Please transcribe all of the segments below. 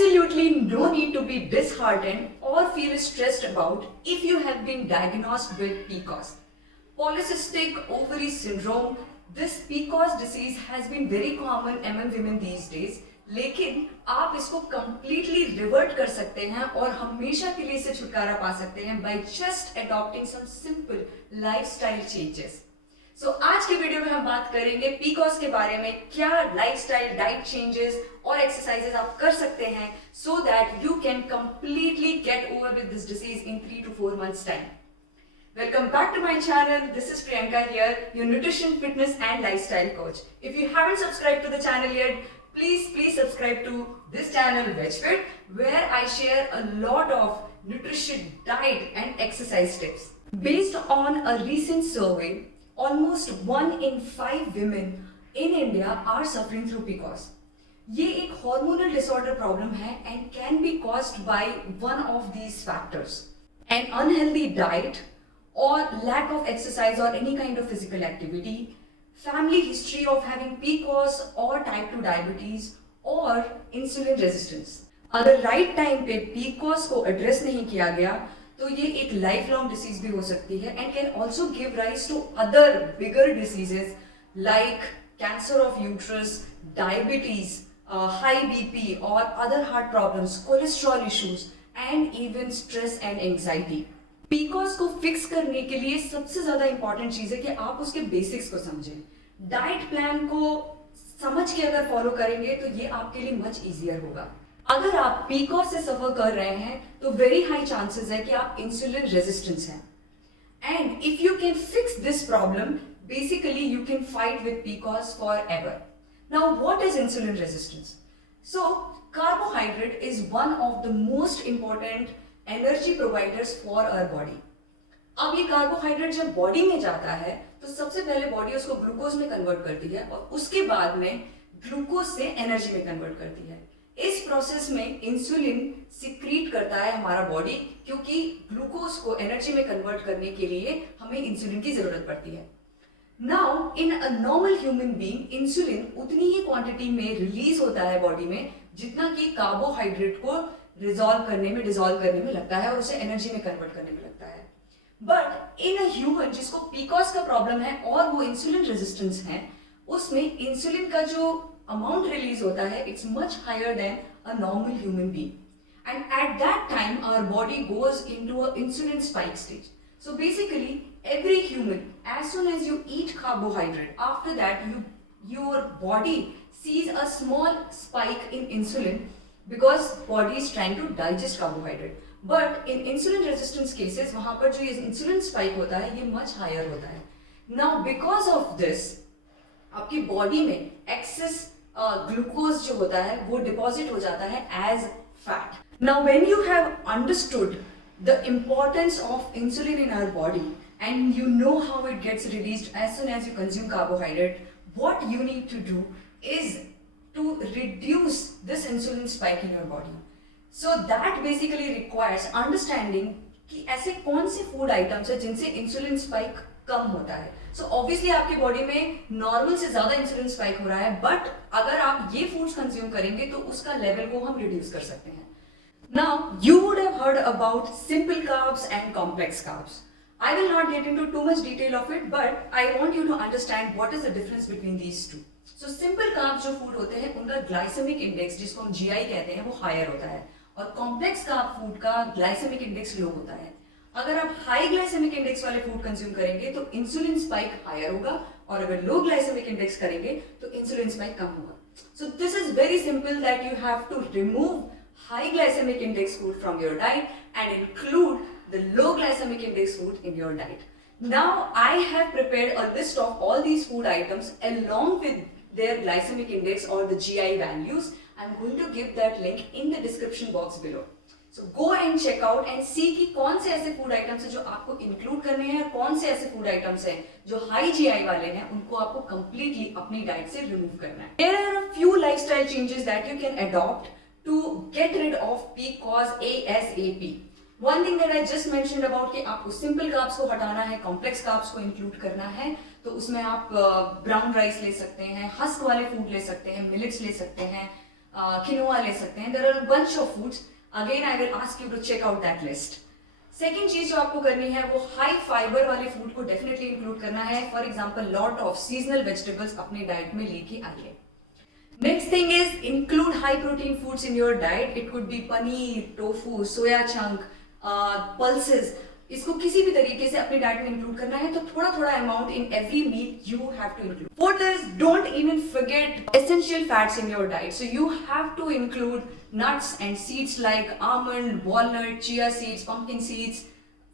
absolutely no need to be disheartened or feel stressed about if you have been diagnosed with PCOS. Polycystic ovary syndrome, this PCOS disease has been very common among women these days. लेकिन आप इसको completely revert कर सकते हैं और हमेशा के लिए इससे छुटकारा पा सकते हैं by just adopting some simple lifestyle changes. So, आज के वीडियो में हम बात करेंगे पीकॉस के बारे में, क्या लाइफस्टाइल डाइट चेंजेस और एक्सरसाइजेस आप कर सकते हैं so that you can completely get over with this disease in 3 to 4 months time. Welcome back to my channel. This is Priyanka here, your nutrition, fitness and lifestyle coach. If you haven't subscribed to the channel yet, please subscribe to this channel VegFit, where I share a lot of nutrition, diet and exercise tips. Based on a recent survey, almost 1 in 5 women in India are suffering through PCOS. ये एक hormonal disorder problem है and can be caused by one of these factors: an unhealthy diet or lack of exercise or any kind of physical activity, family history of having PCOS or type 2 diabetes or insulin resistance. अगर right time पे PCOS को address नहीं किया गया तो ये एक life long disease भी हो सकती है and can also give rise to other bigger diseases like cancer of uterus, diabetes, high BP और other heart problems, cholesterol issues and even stress and anxiety. PCOS को फिक्स करने के लिए सबसे ज्यादा इंपॉर्टेंट चीज है कि आप उसके बेसिक्स को समझें. डाइट प्लान को समझ के अगर फॉलो करेंगे तो ये आपके लिए मच इजियर होगा. अगर आप पीकॉस से सफर कर रहे हैं तो वेरी हाई चांसेस है कि आप इंसुलिन रेजिस्टेंस हैं. And if you can fix this problem, basically you can fight with PCOS forever. Now what is insulin resistance? So carbohydrate is one of the most important energy providers for our body. अब ये carbohydrate जब body में जाता है तो सबसे पहले body उसको ग्लूकोज में कन्वर्ट करती है और उसके बाद में ग्लूकोज से एनर्जी में कन्वर्ट करती है. इस प्रोसेस में इंसुलिन सिक्रीट करता है हमारा बॉडी, क्योंकि ग्लूकोज को एनर्जी में कन्वर्ट करने के लिए हमें इंसुलिन की जरूरत पड़ती है. Now in a normal human being insulin उतनी ही क्वांटिटी में रिलीज होता है बॉडी में जितना कि कार्बोहाइड्रेट को डिसॉल्व करने में लगता है और उसे एनर्जी में कन्वर्ट करने में लगता है. बट इन अ ह्यूमन जिसको पीकॉस का प्रॉब्लम है और वो इंसुलिन रेजिस्टेंस है, उसमें इंसुलिन का जो amount release होता है, it's much higher than a normal human being, and at that time our body goes into a insulin spike stage. So basically every human, as soon as you eat carbohydrate, after that your body sees a small spike in insulin because body is trying to digest carbohydrate. But in insulin resistance cases वहाँ पर जो ये insulin spike होता है ये much higher होता है. Now because of this आपकी बॉडी में excess ग्लूकोज जो होता है वो डिपॉजिट हो जाता है as fat. Now when you have understood the importance of insulin in our body and you know how it gets released as soon as you consume carbohydrate, what you need to do is to reduce this insulin spike in your body. So that basically requires understanding कि ऐसे कौन से food items है जिनसे insulin spike कम होता है. So obviously आपकी body में नॉर्मल से ज्यादा इंसुलिन स्पाइक हो रहा है, बट अगर आप ये फूड्स कंज्यूम करेंगे तो उसका लेवल को हम रिड्यूस कर सकते हैं. Now you would have heard about simple carbs and complex carbs. I will not get into too much detail of it, but I want you to understand what is the difference between these two. So simple carbs जो food होते हैं उनका glycaemic index, जिसको हम GI कहते हैं, वो higher होता है, और कॉम्प्लेक्स कार्ब फूड का ग्लाइसेमिक इंडेक्स लो होता है. अगर आप हाई ग्लाइसेमिक इंडेक्स वाले फूड कंज्यूम करेंगे तो इंसुलिन स्पाइक हायर होगा, और अगर लो ग्लाइसेमिक इंडेक्स करेंगे तो इंसुलिन स्पाइक कम होगा. So this is very simple that you have to remove high glycemic index food from your diet and include the low glycemic index food in your diet. Now I have prepared a list of all these food items along with their glycemic index or the GI values. I'm going to give that link in the description box below. So go and check out and see कि कौन से ऐसे food items हैं जो आपको include करने हैं और कौन से ऐसे food items हैं जो high GI वाले हैं उनको आपको completely अपनी diet से remove करना है. There are a few lifestyle changes that you can adopt to get rid of PCOS ASAP. One thing that I just mentioned about कि आपको सिंपल कार्ब्स को हटाना है, कॉम्प्लेक्स कार्ब्स को इंक्लूड करना है, तो उसमें आप ब्राउन राइस ले सकते हैं, हस्क वाले फूड ले सकते हैं, मिलेट्स ले सकते हैं, quinoa ले सकते हैं. There are a bunch of foods. Again, I will ask you to check out that list. Second चीज जो आपको करनी है वो हाई फाइबर वाले फूड को डेफिनेटली इंक्लूड करना है. For example lot of seasonal vegetables अपने डाइट में लेके आइए. Next thing is include high protein foods in your diet. It could be paneer, tofu, soya chunk, pulses. इसको किसी भी तरीके से अपने डाइट में इंक्लूड करना है तो थोड़ा थोड़ा amount in every meal you have to include. Fourth is don't even forget essential fats in your diet. So you have to include nuts and seeds like almond, walnut, chia seeds, pumpkin seeds,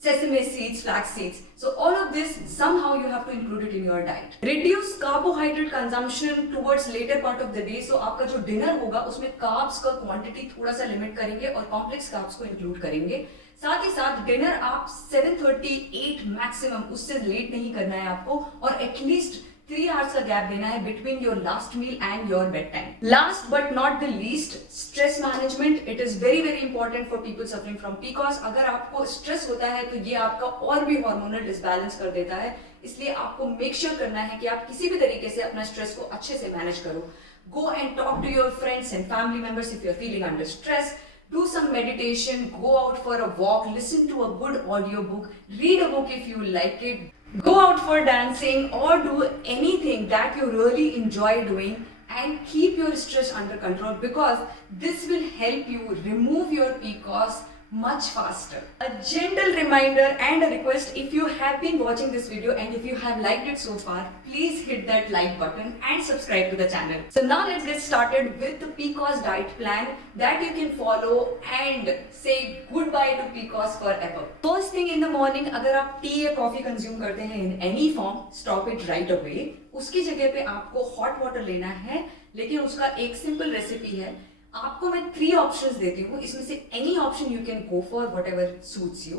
sesame seeds, flax seeds. So all of this somehow you have to include it in your diet. Reduce carbohydrate consumption towards later part of the day. So आपका जो dinner होगा उसमें carbs का quantity थोड़ा सा limit करेंगे और complex carbs को इंक्लूड करेंगे. साथ ही साथ डिनर आप 7:38 मैक्सिमम, उससे लेट नहीं करना है आपको और एटलीस्ट 3 hours का गैप देना है between your last meal and your bed time. Last but not the least, stress management. It is very very important for people suffering from PCOS. अगर आपको स्ट्रेस होता है तो ये आपका और भी हार्मोनल डिसबैलेंस कर देता है. इसलिए आपको मेक श्योर करना है कि आप किसी भी तरीके से अपना स्ट्रेस को अच्छे से मैनेज करो. Go and talk to your friends and family members if you are feeling under stress. Do some meditation, go out for a walk, listen to a good audio book, read a book if you like it, go out for dancing or do anything that you really enjoy doing and keep your stress under control because this will help you remove your PCOS much faster. A gentle reminder and a request, if you have been watching this video and if you have liked it so far, please hit that like button and subscribe to the channel. So now let's get started with the PCOS diet plan that you can follow and say goodbye to PCOS forever. First thing in the morning, अगर आप T या coffee consume करते हैं in any form, stop it right away. उसकी जगह पे आपको hot water लेना है, लेकिन उसका एक सिंपल रेसिपी है. आपको मैं 3 ऑप्शंस देती हूँ, इसमें से any option you can go for whatever suits you.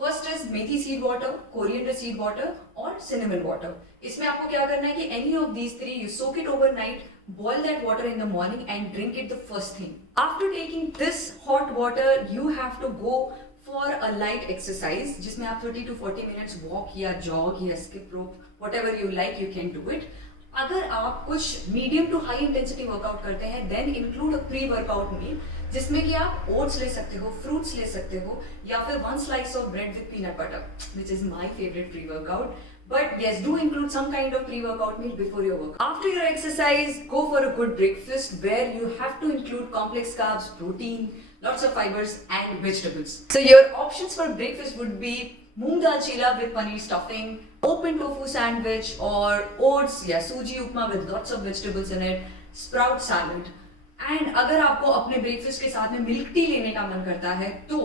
First is methi seed water, coriander seed water और सिनेमन वाटर. इसमें आपको क्या करना है कि any of these 3 you soak it overnight, boil that water in the morning and drink it the first thing. After taking this hot water, you have to go for a light exercise जिसमें आप 30 to 40 minutes walk या jog या skip rope, whatever you like, you can do it. अगर आप कुछ medium to high intensity workout करते हैं then include a pre workout meal जिसमें कि आप ओट्स ले सकते हो, फ्रूट्स ले सकते हो या फिर 1 slice of bread with peanut butter, which is my favorite pre workout. But yes, do include some kind of pre workout meal before your workout. After your exercise, go for a good breakfast where you have to include complex carbs, protein, lots of fibers and vegetables. So your options for breakfast would be moong dal cheela with paneer stuffing, open tofu sandwich or oats या सूजी उपमा with lots of vegetables in it, sprout salad. And अगर आपको अपने breakfast के साथ में milk tea लेने का मन करता है तो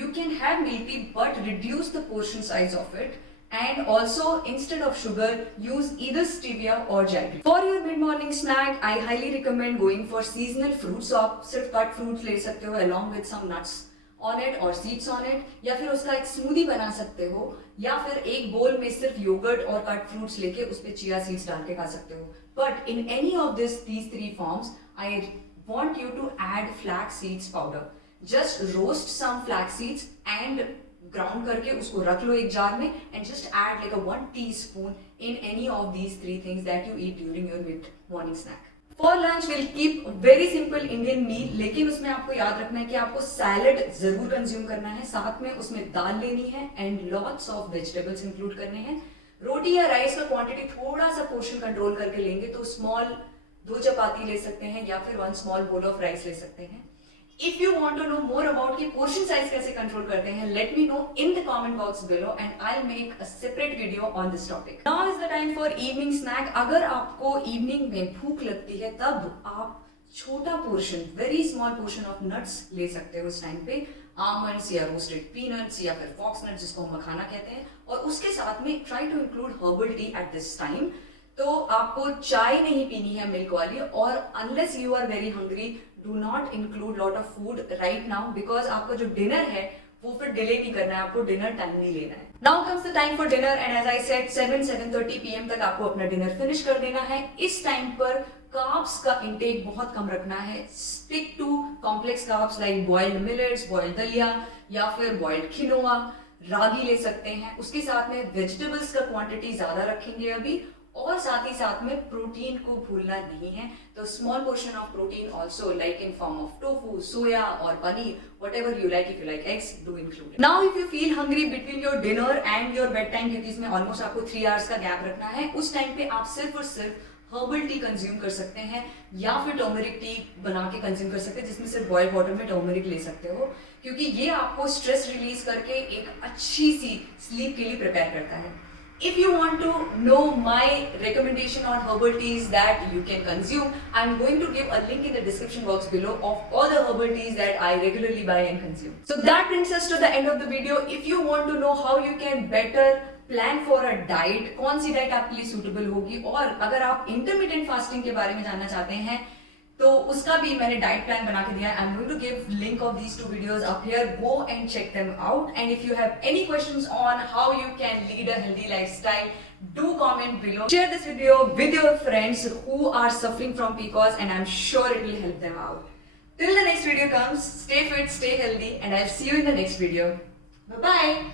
you can have milk tea but reduce the portion size of it. And also instead of sugar, use either stevia or jaggery. For your mid-morning snack, I highly recommend going for seasonal fruits. So आप सिर्फ cut fruits ले सकते हो along with some nuts on it or seeds on it, या फिर उसका एक smoothie बना सकते हो या फिर एक बोल में सिर्फ योगर्ट और कट फ्रूट्स लेके उस पे चिया सीड्स डाल के खा सकते हो. But in any of these 3 forms, I want you to add flax seeds powder. Just roast some flax seeds and ground करके उसको रख लो एक जार में and just add like a 1 teaspoon in any of these 3 things that you eat during your mid morning snack. For lunch we'll keep very simple Indian meal, लेकिन उसमें आपको याद रखना है कि आपको सैलड जरूर कंज्यूम करना है, साथ में उसमें दाल लेनी है and lots of vegetables include करने हैं. रोटी या राइस का क्वांटिटी थोड़ा सा पोर्शन कंट्रोल करके लेंगे तो स्मॉल 2 चपाती ले सकते हैं या फिर 1 small bowl of राइस ले सकते हैं. If you want to know more about कि पोर्शन साइज कैसे कंट्रोल करते हैं, let me know in the comment box below and I'll make a separate video on this topic. Now is the time for evening snack. अगर आपको evening में भूख लगती है तब आप छोटा portion, very small portion of nuts ले सकते हो उस टाइम पे. आमंड्स या रोस्टेड पीनट्स या फिर फॉक्स नट्स जिसको हम मखाना कहते हैं, और उसके साथ में try to include herbal tea at this time. तो आपको चाय नहीं पीनी है मिल्क वाली, और unless you are very hungry do not include lot of food right now because आपका जो डिनर है वो फिर डिले नहीं करना है, आपको डिनर टाइम नहीं लेना है. Now comes the time for dinner and as I said 7-7:30 PM तक आपको अपना डिनर फिनिश कर देना है. इस टाइम पर कार्ब्स का इंटेक बहुत कम रखना है. Stick to complex carbs like boiled millets, boiled दलिया या फिर बॉइल्ड खिनोआ, रागी ले सकते हैं. उसके साथ में वेजिटेबल्स का क्वांटिटी ज्यादा रखेंगे अभी, और साथ ही साथ में प्रोटीन को भूलना नहीं है। तो small portion of protein also like in form of tofu, soya और paneer, whatever you like. If you like eggs, do include it. Now if you feel hungry between your dinner and your bed time, क्योंकि इसमें almost आपको 3 hours का gap रखना है, उस time पे आप सिर्फ और सिर्फ हर्बल टी कंज्यूम कर सकते हैं या फिर टर्मरिक टी बना के कंज्यूम कर सकते हैं, जिसमें सिर्फ बॉइल्ड वाटर में टर्मरिक ले सकते हो, क्योंकि ये आपको स्ट्रेस रिलीज करके एक अच्छी सी स्लीप के लिए प्रिपेयर करता है। If you want to know my recommendation on herbal teas that you can consume, I'm going to give a link in the description box below of all the herbal teas that I regularly buy and consume. So that brings us to the end of the video. If you want to know how you can better plan for a diet, कौन सी diet आपके लिए suitable होगी, और अगर आप intermediate fasting के बारे में जानना चाहते हैं तो उसका भी मैंने डाइट प्लान बना के दिया है। I am going to give link of these 2 videos up here, go and check them out. And if you have any questions on how you can lead a healthy lifestyle, do comment below. Share this video with your friends who are suffering from PCOS and I'm sure it will help them out. Till the next video comes, stay fit, stay healthy, and I'll see you in the next video. Bye bye.